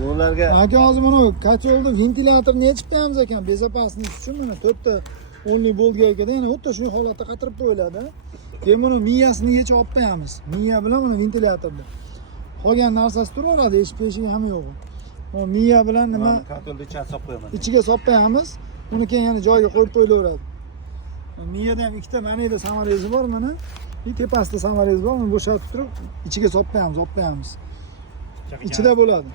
Ularga aka hozir mana kotolda ventilyatorni yechib qo'yamiz ekan, bezopasnost uchun mana 4 ta 10 lik bo'lgan ekanda, yana xuddi shu holatda qaytarib qo'yiladi. Keyin buni miyasini yechib olib qo'yamiz. Miya bilan buni ventilyatorda. Qolgan narsasi turaveradi, eshik ham yo'q. Mana miya bilan nima kartonda ichiga solib qo'yaman. ichiga solib qo'yamiz. Uni keyin yana joyiga qo'yib qo'yilaveradi. Miyada ham ikkita mana edi samarasi bor mana. Tepasida samarasi bor, uni bo'shatib turib ichiga solib qo'yamiz. Ichida bo'ladi.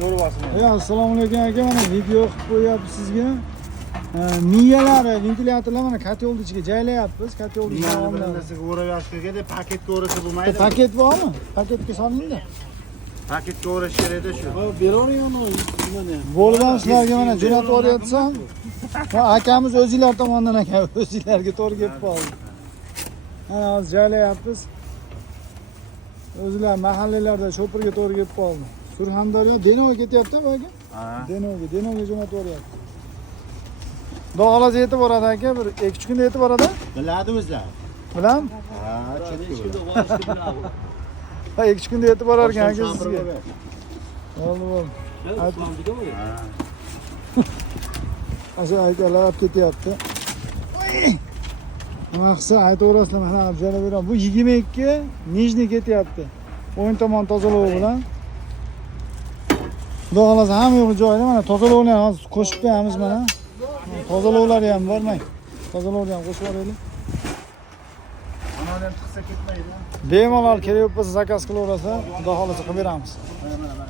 To'g'ri bosing. Assalomu alaykum aka, mana video qilib qo'yapmiz sizga. Miyalari, ventilyatorlar mana kotolni ichiga joylayapmiz. Kotolni Miyani sizga o'rab yosh kelganda paketga o'rasa bo'lmaydi. Paket bormi? Paketga soling-da. Paketga o'rash kerakda shu. Beraveraymi mana. Bo'lgan sizlarga mana jo'natib yuboryapsam, akamiz o'zinglar tomonidan aka, o'zinglarga to'g'ri kelib qoldi. Mana hozir joylayapmiz. O'zinglar mahallalarda sho'pirga to'g'ri kelib qoldi. Surxondaryo Denoga ketyapti-ku aka? Ha. Denoga jo'natib yuboryapti. Xudo xolasa yetib boradi aka, bir 2-3 kunda yetib boradi. Biladi o'zlar. Bilam? Ha, chetga. Ha, 2 kunda yetib borar ekan aka sizga. Bo'ldi. Asha akalar olib ketyapti. Maqsa aytaverasizlar, mana abjala beraman. Bu 22 nijniy ketyapti. O'ng tomon tozalovi bilan. Xudo xolasa hamma yo'q joyida mana tozalovni hozir qo'shib qo'yamiz mana. Tozalovlari ham bor, mang. Tozalovni ham qo'shib yuboraylik. Mana ham chiqsa ketmaydi. Bemalol kerak bo'lsa zakaz qilaverasa, xudo xolasa qilib beramiz. Mana.